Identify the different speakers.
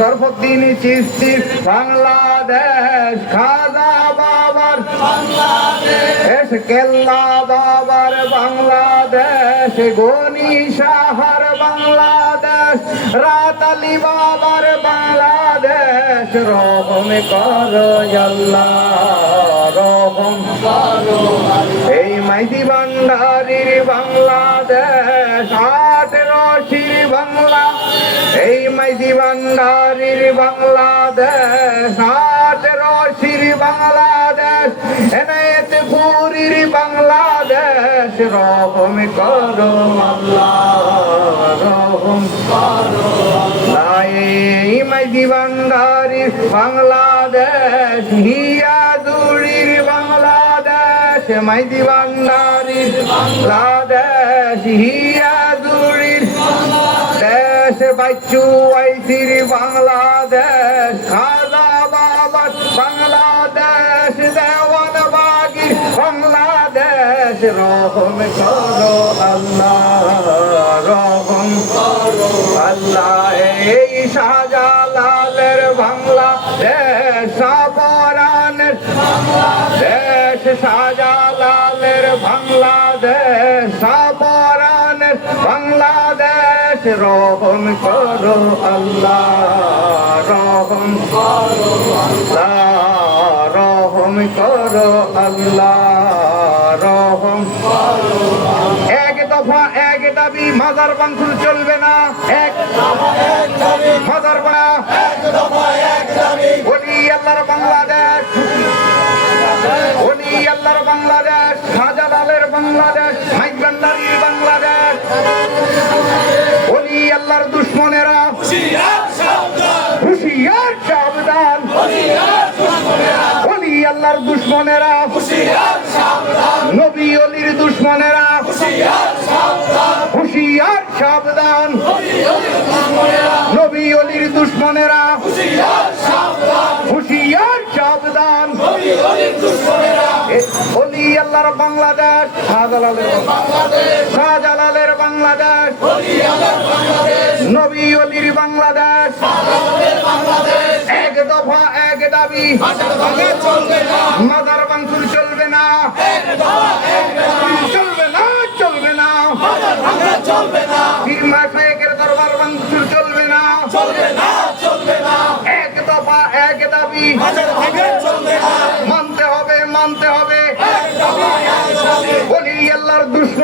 Speaker 1: সরফুদ্দিন চিস্তি বাংলাদেশ। খাজা বাবার বাংলাদেশ কেল্লা বাবার বাংলাদেশ, গনি শাহর বাংলাদেশ, রাতালি বাবার বাংলাদেশ। রহম করো রহম এই মাইতি ভান্ডারির বাংলাদেশ, আট রশির বাংলা এই মাইদি ভান্ডারির বাংলাদেশ রশির বাংলাদেশ এনায়েত পুরীর বাংলাদেশ। রহম করো রহম এই মাইদি ভান্ডারির বাংলাদেশ হিয়া দুড়ির বাংলাদেশ। মাইদি ভান্ডারির বাংলাদেশ, হিয়া দেশ বাচ্চু আইসির বাংলাদেশ। খাজা বাবার বাংলাদেশ, দেওয়ান বাগির বাংলাদেশ, রহম করো আল্লাহ, রহম আল্লাহ। এই শাহজালালের বাংলাদেশ সাবরানের দেশ শাহজালালের বাংলাদেশ সাবরানের বাংলাদেশ। রহম করো আল্লাহ, রহম করো আল্লাহ, রহম করো আল্লাহ, রহম এক দফা, এক দাবি, মাজার বাংশুর চলবে না। এক মাজার বানা ওলি আল্লাহর বাংলাদেশ। ওলি আল্লাহর বাংলাদেশ, শাহজালালের বাংলাদেশ। আল্লাহর দুশ্মনেরা। নবী অলির দুশ্মনেরা। হুশিয়ার সাবধান। নবী অলির দুশ্মনেরা। হুশিয়ার সাবধান। অলি আল্লাহর বাংলাদেশ, শাহজালালের শাহজালালের বাংলাদেশ। নবী অলির বাংলাদেশ। দফা এক দাবি। মাদার বাংশুর চলবে না। চলবে না চলবে না। পীরমা শায়েকের দরবার বাংশুর চলবে না। এক দফা, এক দাবি। মানতে হবে মানতে হবে। বলি আল্লাহর দুশ্মনেরা